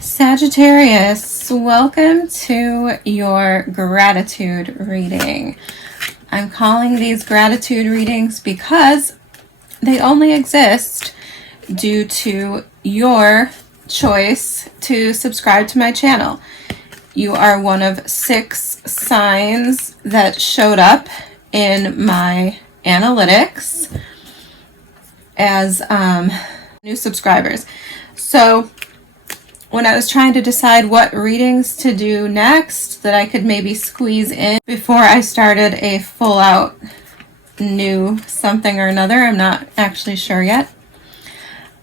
Sagittarius, welcome to your gratitude reading. I'm calling these gratitude readings because they only exist due to your choice to subscribe to my channel. You are one of 6 signs that showed up in my analytics as new subscribers. So when I was trying to decide what readings to do next that I could maybe squeeze in before I started a full out new something or another, I'm not actually sure yet.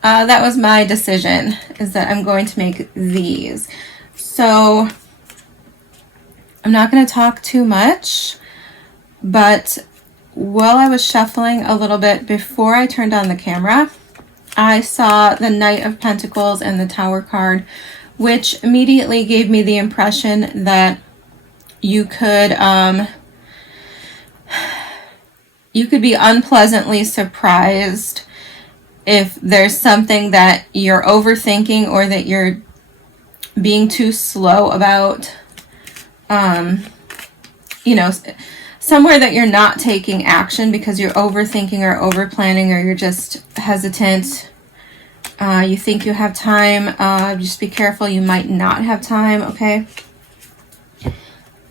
That was my decision, is that I'm going to make these. So I'm not going to talk too much, but while I was shuffling a little bit before I turned on the camera, I saw the Knight of Pentacles and the Tower card, which immediately gave me the impression that you could be unpleasantly surprised if there's something that you're overthinking or that you're being too slow about, somewhere that you're not taking action because you're overthinking or overplanning, or you're just hesitant. You think you have time. Just be careful. You might not have time. Okay.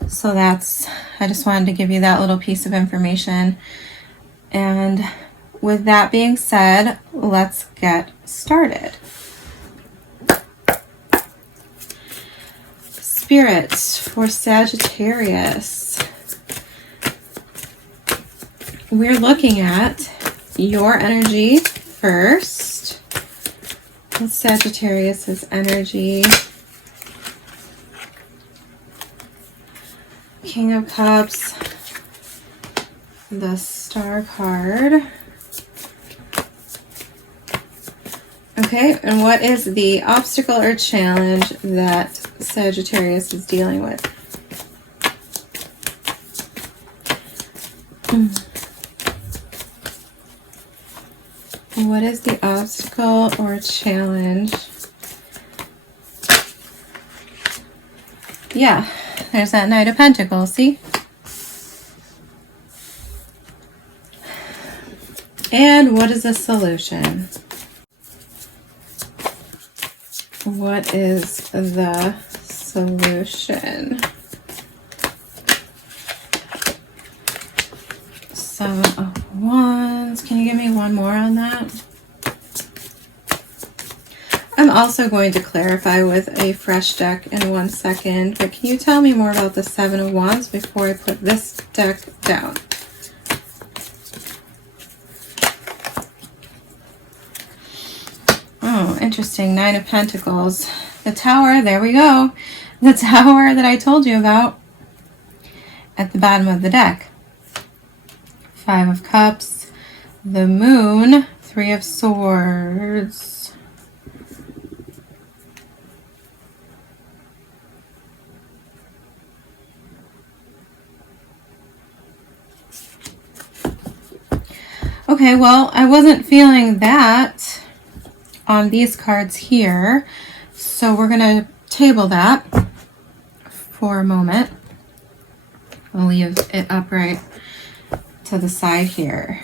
So I just wanted to give you that little piece of information. And with that being said, let's get started. Spirits for Sagittarius. We're looking at your energy first. What's Sagittarius's energy? King of Cups, the Star card. Okay, and what is the obstacle or challenge that Sagittarius is dealing with? What is the obstacle or challenge? Yeah, there's that Knight of Pentacles, see? And what is the solution? What is the solution? 7 of Wands. Can you give me one more on that? I'm also going to clarify with a fresh deck in 1 second, but can you tell me more about the 7 of Wands before I put this deck down? Oh, interesting. 9 of Pentacles. The Tower, there we go. The Tower that I told you about at the bottom of the deck. 5 of Cups. The Moon. 3 of Swords. Okay, well, I wasn't feeling that on these cards here, so we're going to table that for a moment. I'll leave it upright to the side here.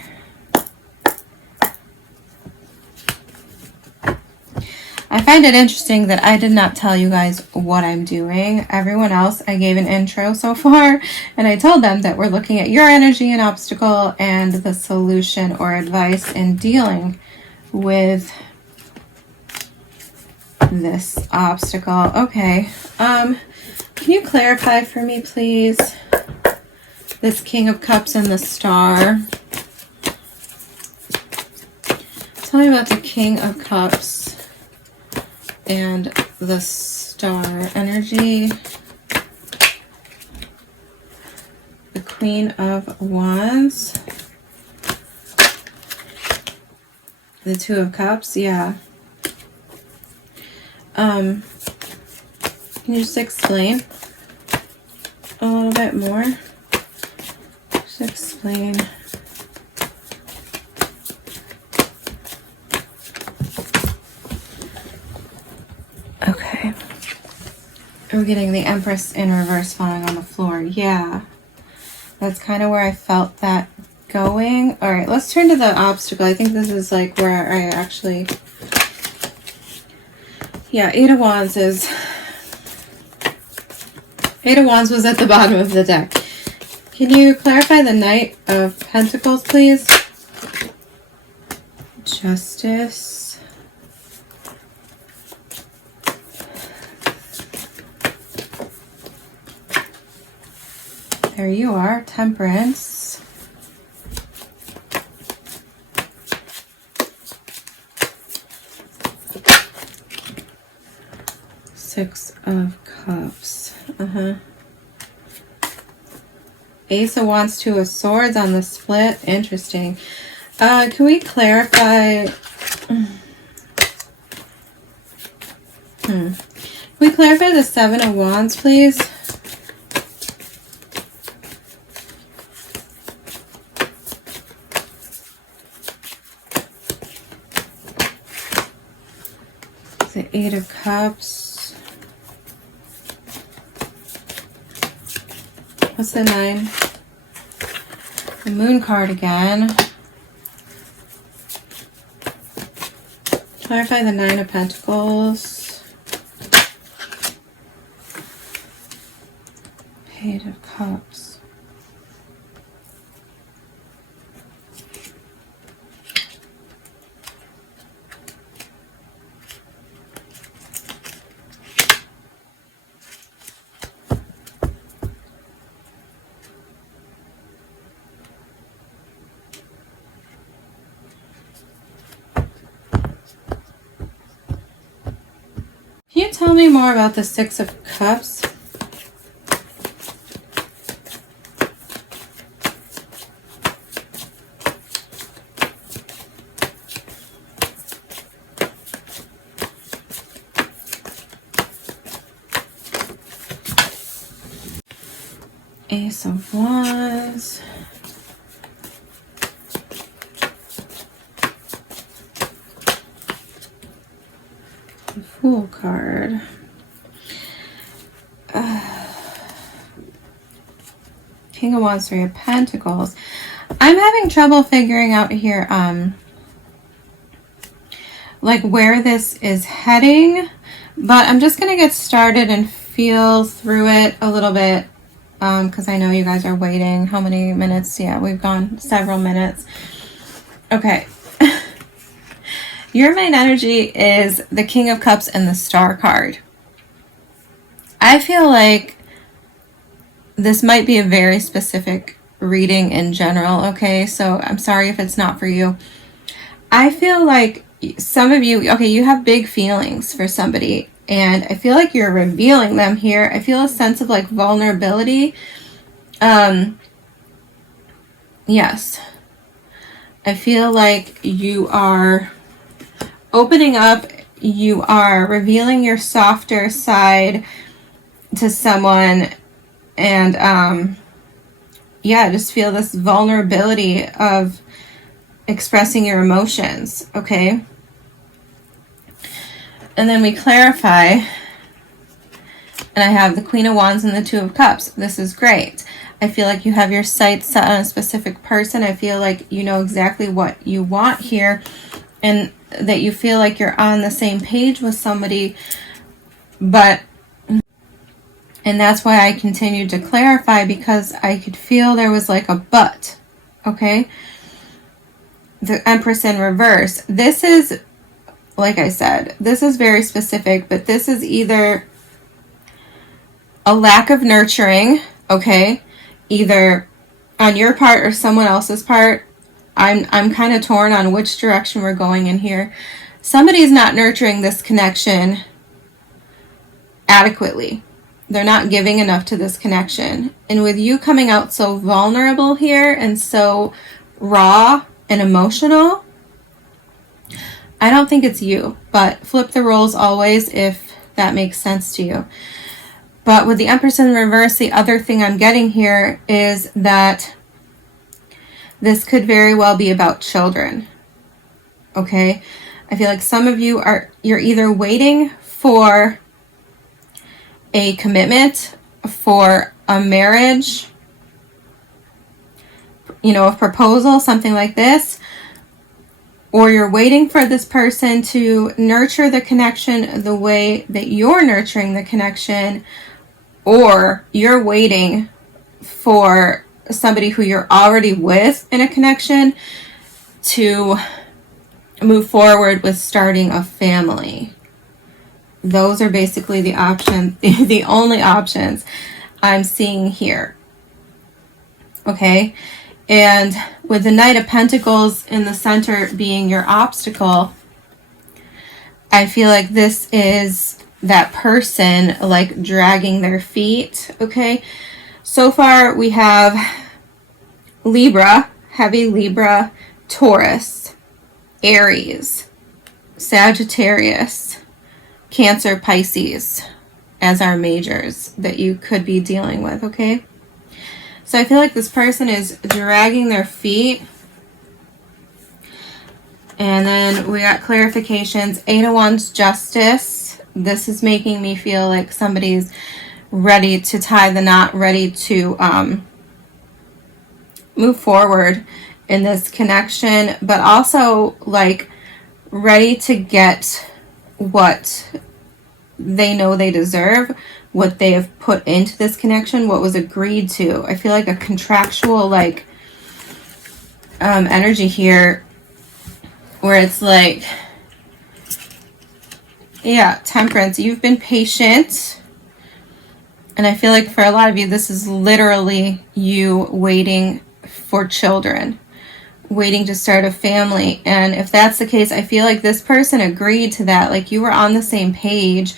I find it interesting that I did not tell you guys what I'm doing. Everyone else, I gave an intro so far, and I told them that we're looking at your energy and obstacle and the solution or advice in dealing with this obstacle. Okay. Can you clarify for me, please? This King of Cups and the Star. Tell me about the King of Cups and the Star energy. The Queen of Wands. The 2 of Cups, yeah. Can you just explain a little bit more? Just explain. Okay. We're getting the Empress in reverse falling on the floor. Yeah. That's kind of where I felt that going. All right, let's turn to the obstacle. I think this is like where I actually... Yeah, Eight of Wands is... Eight of Wands was at the bottom of the deck. Can you clarify the Knight of Pentacles, please? Justice. There you are. Temperance. Six of Cups. Ace of Wands, Two of Swords on the split. Interesting. Can we clarify? Can we clarify the Seven of Wands, please? The Eight of Cups. What's the Nine? The Moon card again. Clarify the Nine of Pentacles. Page of Cups. Can you tell me more about the Six of Cups? Ace of Wands. The Fool card. King of Wands, Three of Pentacles. I'm having trouble figuring out here, like where this is heading, but I'm just going to get started and feel through it a little bit, because I know you guys are waiting. How many minutes? Yeah, we've gone several minutes. Okay. Your main energy is the King of Cups and the Star card. I feel like this might be a very specific reading in general, okay? So I'm sorry if it's not for you. I feel like some of you, okay, you have big feelings for somebody, and I feel like you're revealing them here. I feel a sense of like vulnerability. Yes. I feel like you are opening up, you are revealing your softer side to someone, and yeah, just feel this vulnerability of expressing your emotions, okay? And then we clarify, and I have the Queen of Wands and the Two of Cups. This is great. I feel like you have your sights set on a specific person. I feel like you know exactly what you want here, and that you feel like you're on the same page with somebody, but, and that's why I continued to clarify, because I could feel there was like a but, okay? The Empress in reverse. This is, like I said, this is very specific, but this is either a lack of nurturing, okay? Either on your part or someone else's part. I'm kind of torn on which direction we're going in here. Somebody's not nurturing this connection adequately. They're not giving enough to this connection. And with you coming out so vulnerable here and so raw and emotional, I don't think it's you, but flip the roles always if that makes sense to you. But with the Empress in reverse, the other thing I'm getting here is that this could very well be about children, okay? I feel like some of you you're either waiting for a commitment for a marriage, you know, a proposal, something like this, or you're waiting for this person to nurture the connection the way that you're nurturing the connection, or you're waiting for somebody who you're already with in a connection to move forward with starting a family. Those are basically the options, the only options I'm seeing here. Okay? And with the Knight of Pentacles in the center being your obstacle, I feel like this is that person like dragging their feet. Okay? So far we have Libra, heavy Libra, Taurus, Aries, Sagittarius, Cancer, Pisces as our majors that you could be dealing with, okay? So I feel like this person is dragging their feet. And then we got clarifications. 8 of Wands, Justice. This is making me feel like somebody's ready to tie the knot, ready to move forward in this connection, but also like ready to get what they know they deserve, what they have put into this connection, what was agreed to. I feel like a contractual like energy here where it's like, yeah, Temperance, you've been patient. And I feel like for a lot of you, this is literally you waiting for children, waiting to start a family. And if that's the case, I feel like this person agreed to that. Like you were on the same page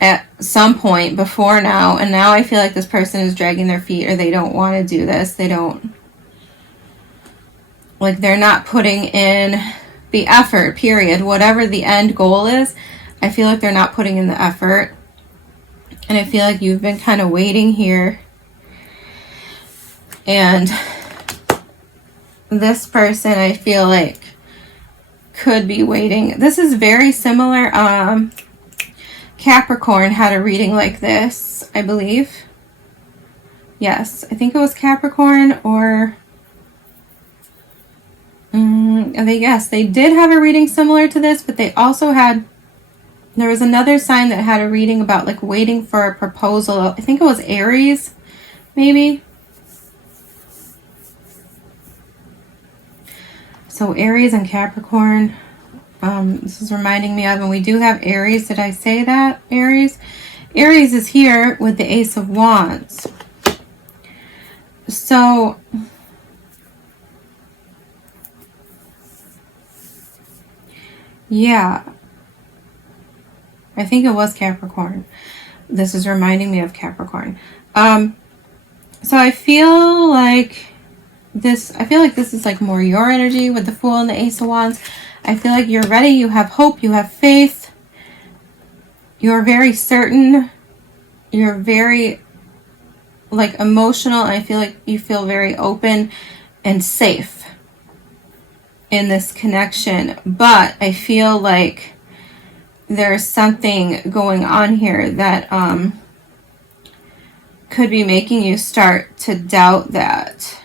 at some point before now. And now I feel like this person is dragging their feet, or they don't want to do this. They don't, like they're not putting in the effort, period. Whatever the end goal is, I feel like they're not putting in the effort. And I feel like you've been kind of waiting here. And this person, I feel like, could be waiting. This is very similar. Capricorn had a reading like this, I believe. Yes, I think it was Capricorn, or... yes, they did have a reading similar to this, but they also had... There was another sign that had a reading about like waiting for a proposal. I think it was Aries, maybe. So Aries and Capricorn, this is reminding me of, and we do have Aries. Did I say that? Aries? Aries is here with the Ace of Wands. So yeah, I think it was Capricorn. This is reminding me of Capricorn. So I feel like this is like more your energy with the Fool and the Ace of Wands. I feel like you're ready, you have hope, you have faith. You're very certain. You're very like emotional. I feel like you feel very open and safe in this connection. But I feel like there's something going on here that could be making you start to doubt that.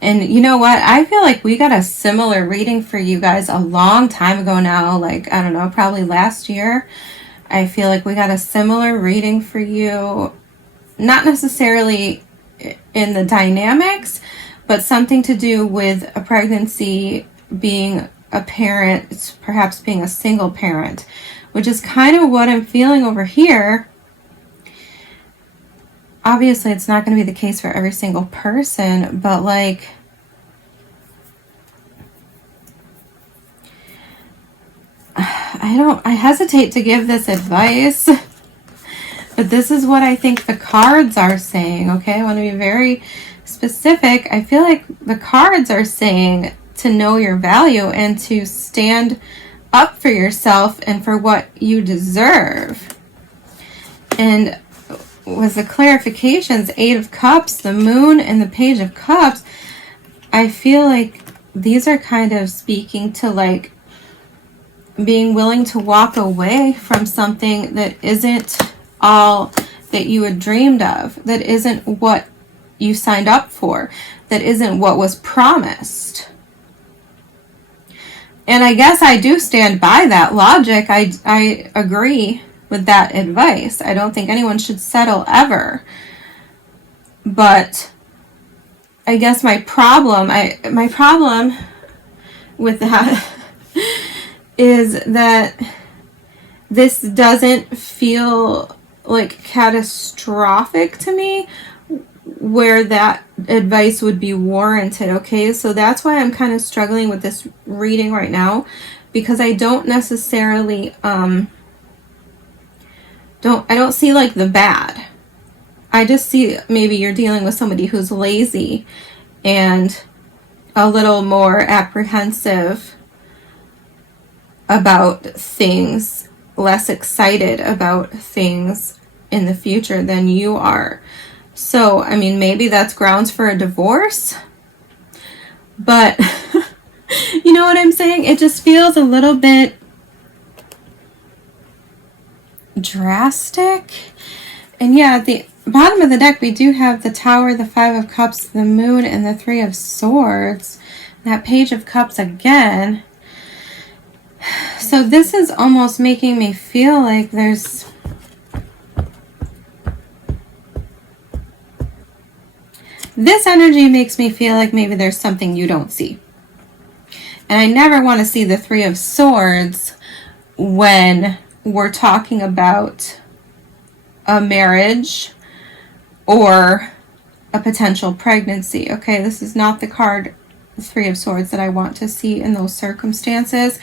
And you know what? I feel like we got a similar reading for you guys a long time ago now. Like, I don't know, probably last year. I feel like we got a similar reading for you. Not necessarily in the dynamics, but something to do with a pregnancy, being a parent, perhaps being a single parent, which is kind of what I'm feeling over here. Obviously, it's not going to be the case for every single person, but like, I hesitate to give this advice, but this is what I think the cards are saying, okay? I want to be very specific. I feel like the cards are saying to know your value and to stand up for yourself and for what you deserve. And with the clarifications, 8 of Cups, the Moon, and the Page of Cups, I feel like these are kind of speaking to like being willing to walk away from something that isn't all that you had dreamed of, that isn't what you signed up for, that isn't what was promised. And I guess I do stand by that logic. I agree with that advice. I don't think anyone should settle ever. But I guess my problem with that is that this doesn't feel like catastrophic to me where that advice would be warranted. Okay, so that's why I'm kind of struggling with this reading right now, because I don't necessarily I don't see like the bad. I just see maybe you're dealing with somebody who's lazy and a little more apprehensive about things, less excited about things in the future than you are. So, I mean, maybe that's grounds for a divorce, but you know what I'm saying? It just feels a little bit drastic. And yeah, at the bottom of the deck, we do have the Tower, the Five of Cups, the Moon, and the Three of Swords. That Page of Cups again. So this is almost making me feel like there's... This energy makes me feel like maybe there's something you don't see. And I never want to see the Three of Swords when we're talking about a marriage or a potential pregnancy. Okay, this is not the card, the Three of Swords, that I want to see in those circumstances,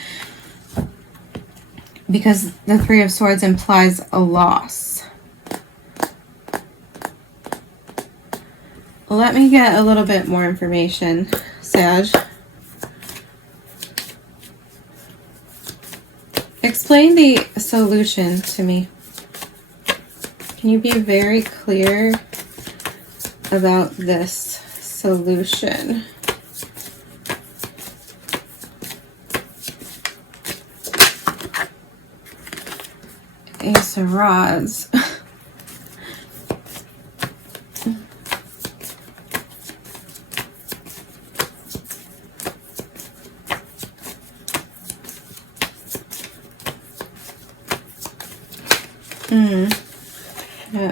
because the Three of Swords implies a loss. Let me get a little bit more information, Sag. Explain the solution to me. Can you be very clear about this solution? Ace of Rods.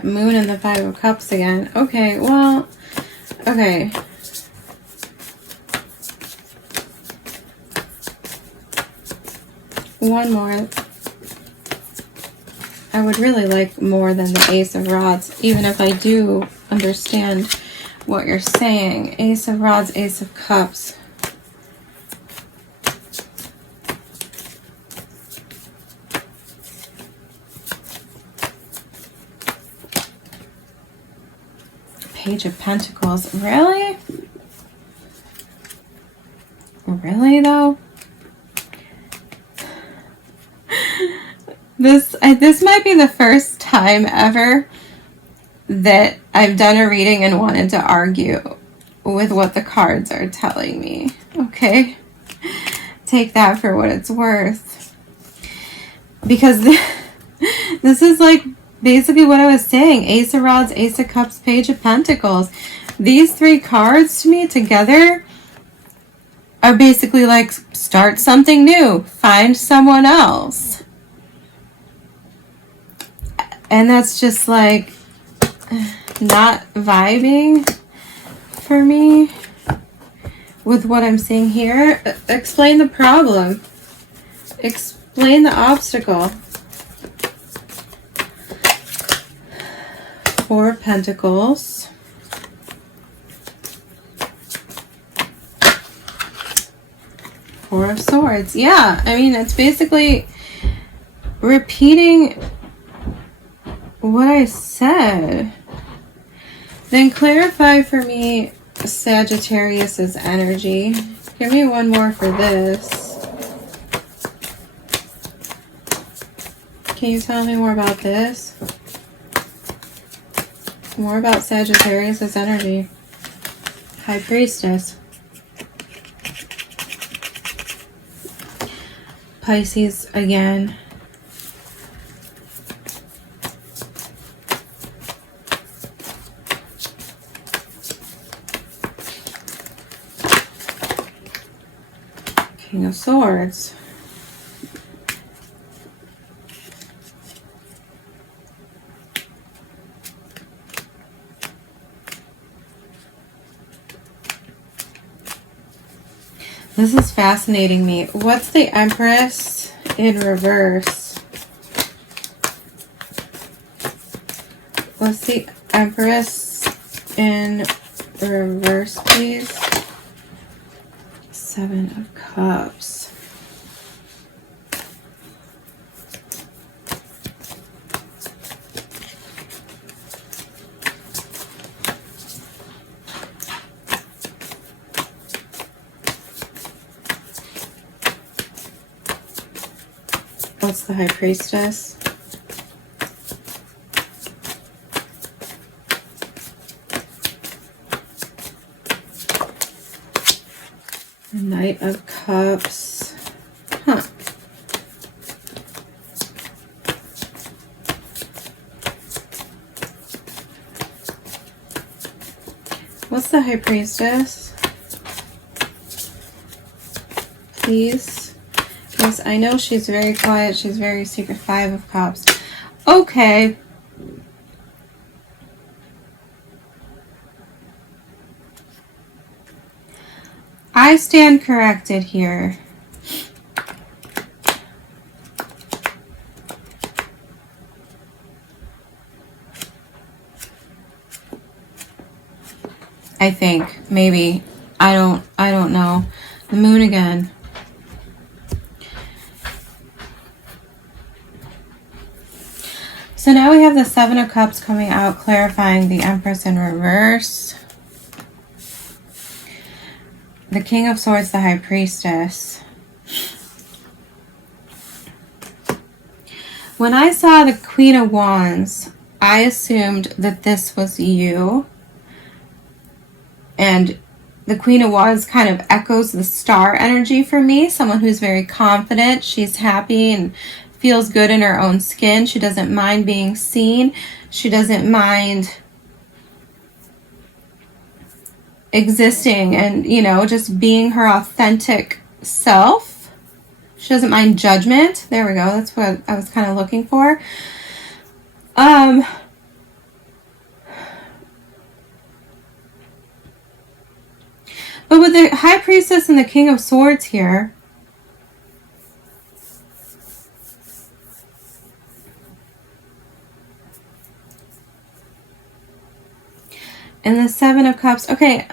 Moon and the Five of Cups again. Okay, well, okay. One more. I would really like more than the Ace of Rods, even if I do understand what you're saying. Ace of Rods, Ace of Cups. Page of Pentacles. Really? Really, though? This might be the first time ever that I've done a reading and wanted to argue with what the cards are telling me. Okay? Take that for what it's worth. Because this is like basically what I was saying. Ace of Rods, Ace of Cups, Page of Pentacles. These three cards to me together are basically like, start something new. Find someone else. And that's just like not vibing for me with what I'm seeing here. Explain the problem. Explain the obstacle. Four of Pentacles. Four of Swords. Yeah, I mean, it's basically repeating what I said. Then clarify for me Sagittarius's energy. Give me one more for this. Can you tell me more about this? More about Sagittarius's energy. High Priestess. Pisces again. King of Swords. This is fascinating me. What's the Empress in reverse? What's the Empress in reverse, please? Seven of Cups. What's the High Priestess? The Knight of Cups. Huh. What's the High Priestess? Please. Yes, I know she's very quiet. She's very secret. Five of Cups. Okay. I stand corrected here. I think. Maybe. I don't know. The Moon again. So now we have the Seven of Cups coming out, clarifying the Empress in reverse. The King of Swords, the High Priestess. When I saw the Queen of Wands, I assumed that this was you. And the Queen of Wands kind of echoes the star energy for me. Someone who's very confident. She's happy and feels good in her own skin. She doesn't mind being seen. She doesn't mind existing and, you know, just being her authentic self. She doesn't mind judgment. There we go. That's what I was kind of looking for. But with the High Priestess and the King of Swords here, and the Seven of Cups. Okay.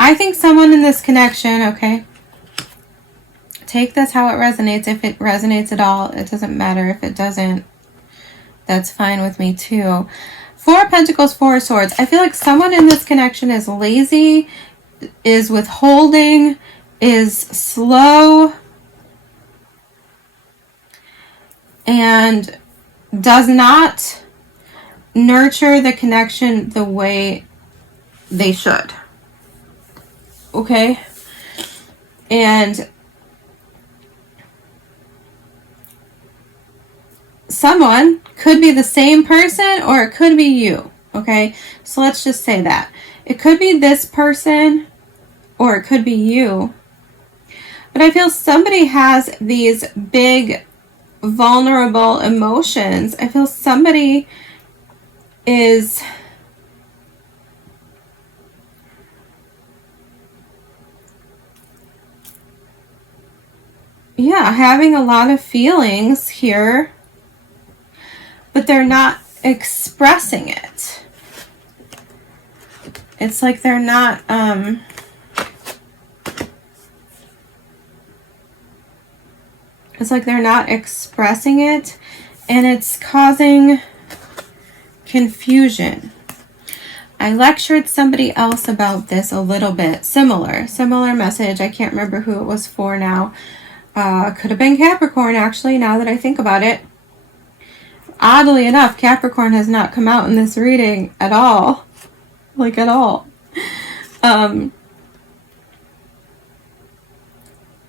I think someone in this connection, okay, take this how it resonates. If it resonates at all, it doesn't matter. If it doesn't, that's fine with me too. Four of Pentacles, Four of Swords. I feel like someone in this connection is lazy, is withholding, is slow, and does not nurture the connection the way they should. Okay? And someone could be the same person or it could be you. Okay? So let's just say that. It could be this person or it could be you. But I feel somebody has these big vulnerable emotions. I feel somebody is having a lot of feelings here, but they're not expressing it. It's like they're not expressing it, and it's causing confusion. I lectured somebody else about this a little bit. Similar message. I can't remember who it was for now. Could have been Capricorn, actually, now that I think about it. Oddly enough, Capricorn has not come out in this reading at all. Like, at all.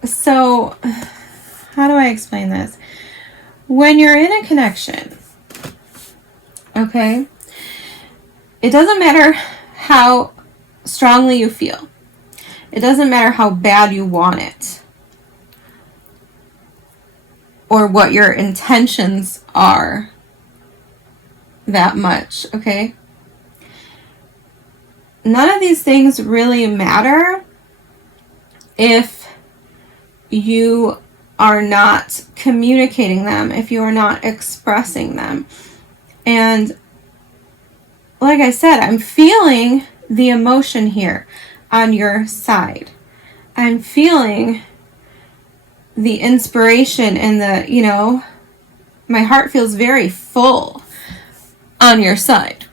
So, how do I explain this? When you're in a connection, okay, it doesn't matter how strongly you feel. It doesn't matter how bad you want it or what your intentions are that much, okay? None of these things really matter if you are not communicating them, if you are not expressing them. And like I said, I'm feeling the emotion here on your side. I'm feeling the inspiration and the, you know, my heart feels very full on your side.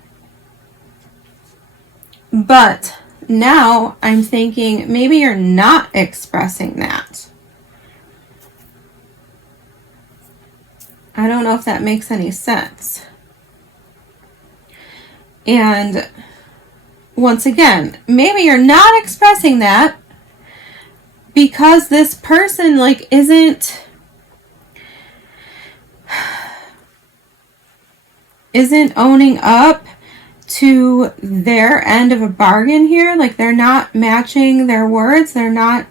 But now I'm thinking maybe you're not expressing that. I don't know if that makes any sense. And once again, maybe you're not expressing that because this person like isn't owning up to their end of a bargain here. Like they're not matching their words. They're not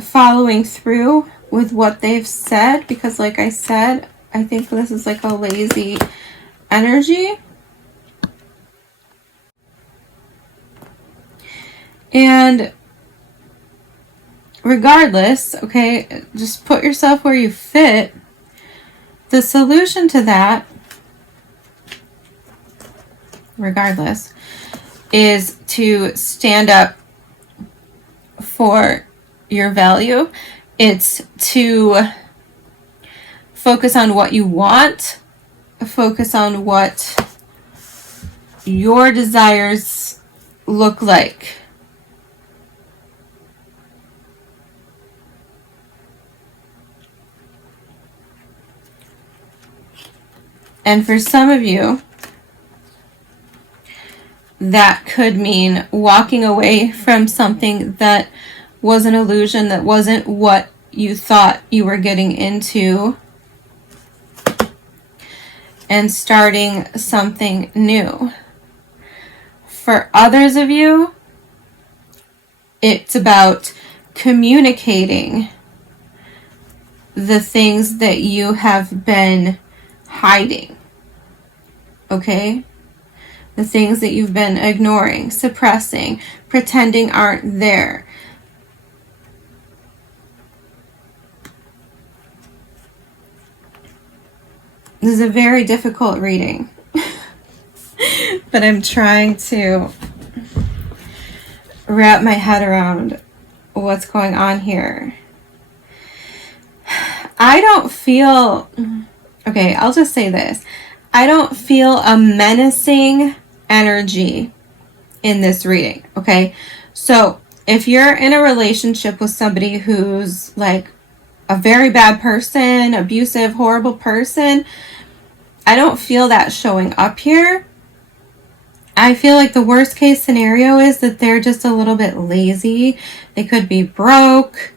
following through with what they've said because like I said, I think this is like a lazy energy. And regardless, okay, just put yourself where you fit. The solution to that, regardless, is to stand up for your value. It's to focus on what you want, focus on what your desires look like. And for some of you, that could mean walking away from something that was an illusion, that wasn't what you thought you were getting into, and starting something new. For others of you, it's about communicating the things that you have been hiding, okay? The things that you've been ignoring, suppressing, pretending aren't there. This is a very difficult reading, but I'm trying to wrap my head around what's going on here. I don't feel, okay, I'll just say this. I don't feel a menacing energy in this reading, okay? So if you're in a relationship with somebody who's like a very bad person, abusive, horrible person, I don't feel that showing up here. I feel like the worst case scenario is that they're just a little bit lazy. They could be broke.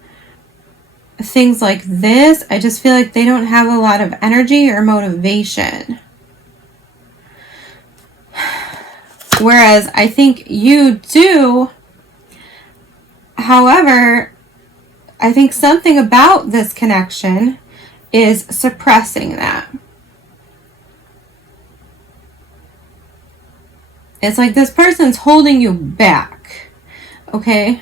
Things like this. I just feel like they don't have a lot of energy or motivation. Whereas I think you do. However, I think something about this connection is suppressing that. It's like this person's holding you back, okay?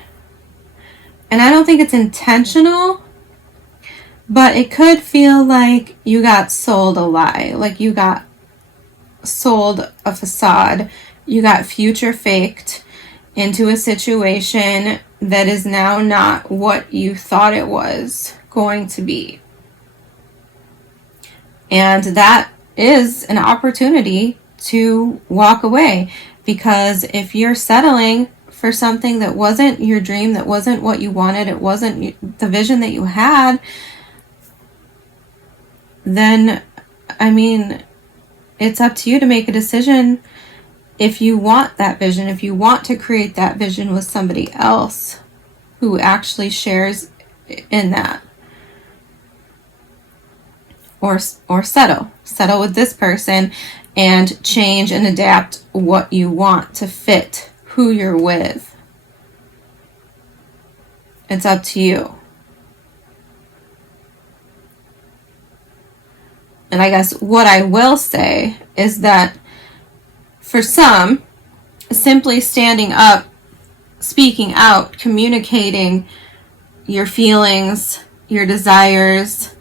And I don't think it's intentional, but it could feel like you got sold a lie, like you got sold a facade, you got future faked into a situation that is now not what you thought it was going to be. And that is an opportunity to walk away, because if you're settling for something that wasn't your dream, that wasn't what you wanted, it wasn't the vision that you had, then, I mean, it's up to you to make a decision if you want that vision, if you want to create that vision with somebody else. who actually shares in that. Or settle with this person and change and adapt what you want to fit who you're with. It's up to you. And I guess what I will say is that for some, simply standing up, speaking out, communicating your feelings, your desires,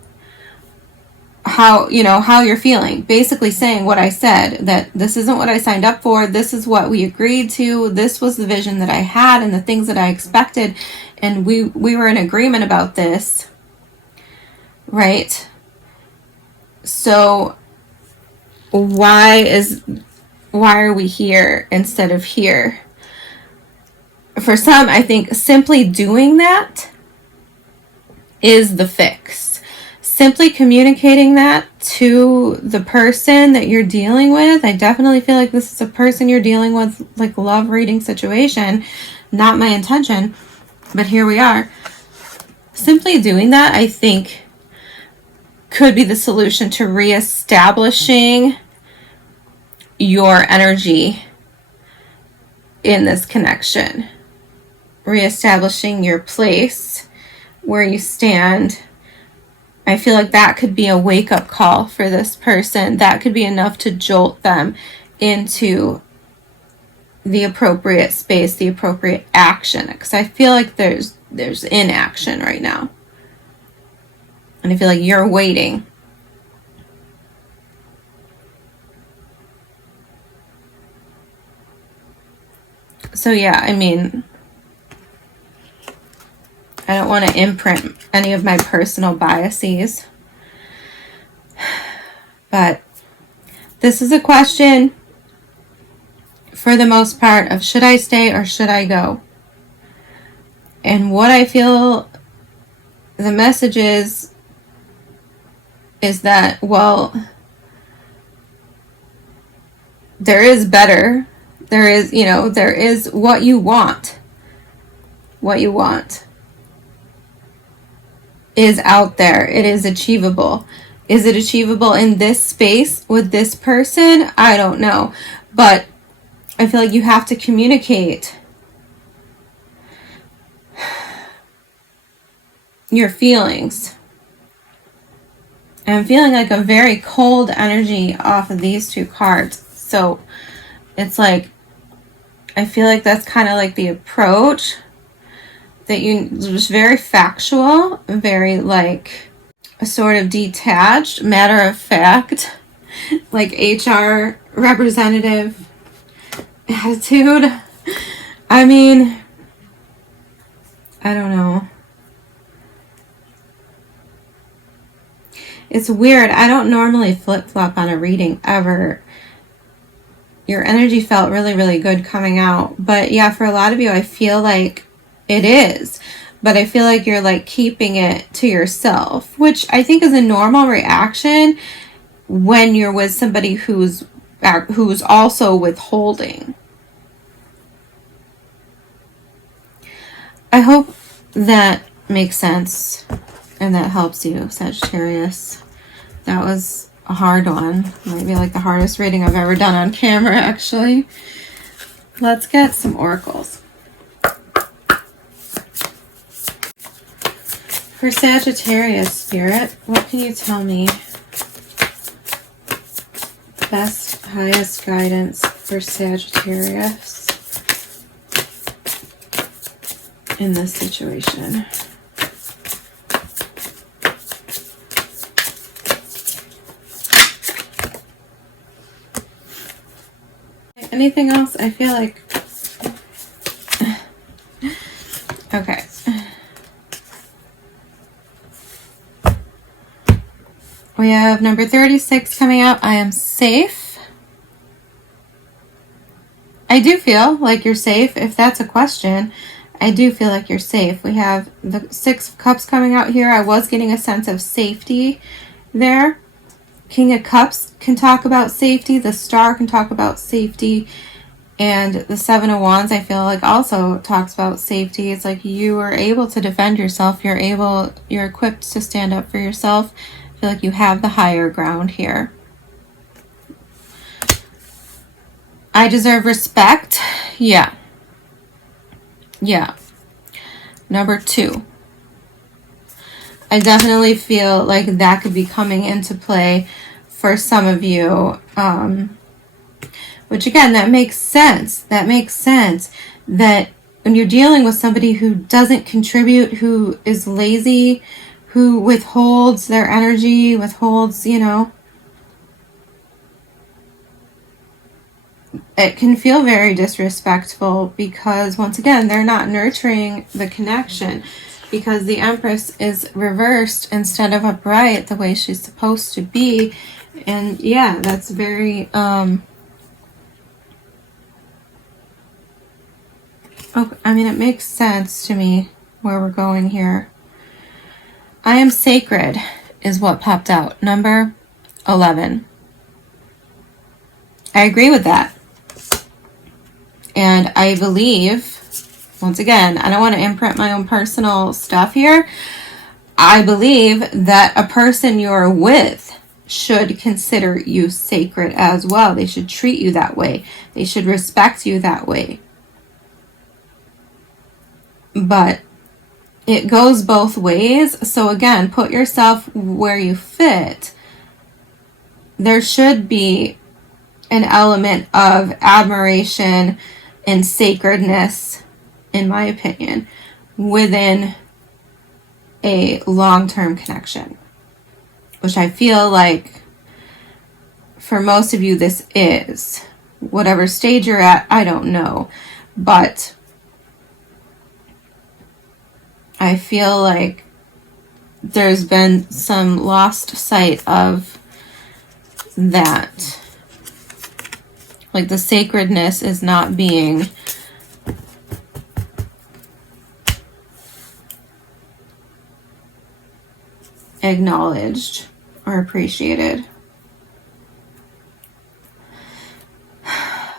how you're feeling, basically saying what I said, that this isn't what I signed up for, this is what we agreed to, this was the vision that I had and the things that I expected, and we were in agreement about this, right? So why are we here instead of here? For some, I think simply doing that is the fix. Simply communicating that to the person that you're dealing with. I definitely feel like this is a person you're dealing with, like love reading situation. Not my intention, but here we are. Simply doing that, I think, could be the solution to reestablishing your energy in this connection. Reestablishing your place where you stand. I feel like that could be a wake-up call for this person. That could be enough to jolt them into the appropriate space, the appropriate action. Because I feel like there's inaction right now. And I feel like you're waiting. So yeah, I mean, I don't want to imprint any of my personal biases. But this is a question, for the most part, of should I stay or should I go? And what I feel the message is that, well, there is better. There is what you want. What you want is out there. It is achievable. Is it achievable in this space with this person? I don't know. But I feel like you have to communicate your feelings. I'm feeling like a very cold energy off of these two cards. So it's like, I feel like that's kind of like the approach that you just very factual, very like a sort of detached, matter of fact, like HR representative attitude. I mean, I don't know. It's weird. I don't normally flip-flop on a reading ever. Your energy felt really, really good coming out. But yeah, for a lot of you, I feel like it is. But I feel like you're like keeping it to yourself, which I think is a normal reaction when you're with somebody who's also withholding. I hope that makes sense and that helps you, Sagittarius. That was a hard one. Maybe like the hardest reading I've ever done on camera, actually. Let's get some oracles. For Sagittarius, Spirit, what can you tell me? Best, highest guidance for Sagittarius in this situation. Anything else? I feel like... Okay. We have number 36 coming out. I am safe. I do feel like you're safe. If that's a question, I do feel like you're safe. We have the 6 of Cups coming out here. I was getting a sense of safety there. King of Cups can talk about safety. The Star can talk about safety. And the Seven of Wands, I feel like, also talks about safety. It's like you are able to defend yourself. You're equipped to stand up for yourself. I feel like you have the higher ground here. I deserve respect. Yeah. Yeah. Number 2. I definitely feel like that could be coming into play for some of you. Which again, that makes sense. That makes sense that when you're dealing with somebody who doesn't contribute, who is lazy, who withholds their energy, withholds, you know, it can feel very disrespectful because, once again, they're not nurturing the connection because the Empress is reversed instead of upright the way she's supposed to be. And yeah, that's very, I mean, it makes sense to me where we're going here. I am sacred is what popped out. Number 11. I agree with that. And I believe, once again, I don't want to imprint my own personal stuff here. I believe that a person you're with should consider you sacred as well. They should treat you that way. They should respect you that way. But it goes both ways. So again, put yourself where you fit. There should be an element of admiration and sacredness, in my opinion, within a long-term connection. Which I feel like for most of you this is. Whatever stage you're at, I don't know. But I feel like there's been some lost sight of that. Like the sacredness is not being acknowledged or appreciated.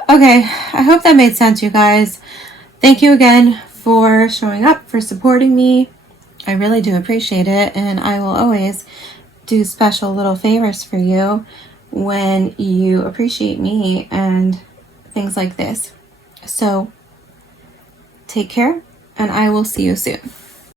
Okay, I hope that made sense, you guys. Thank you again for showing up, for supporting me. I really do appreciate it, and I will always do special little favors for you when you appreciate me and things like this. So take care, and I will see you soon.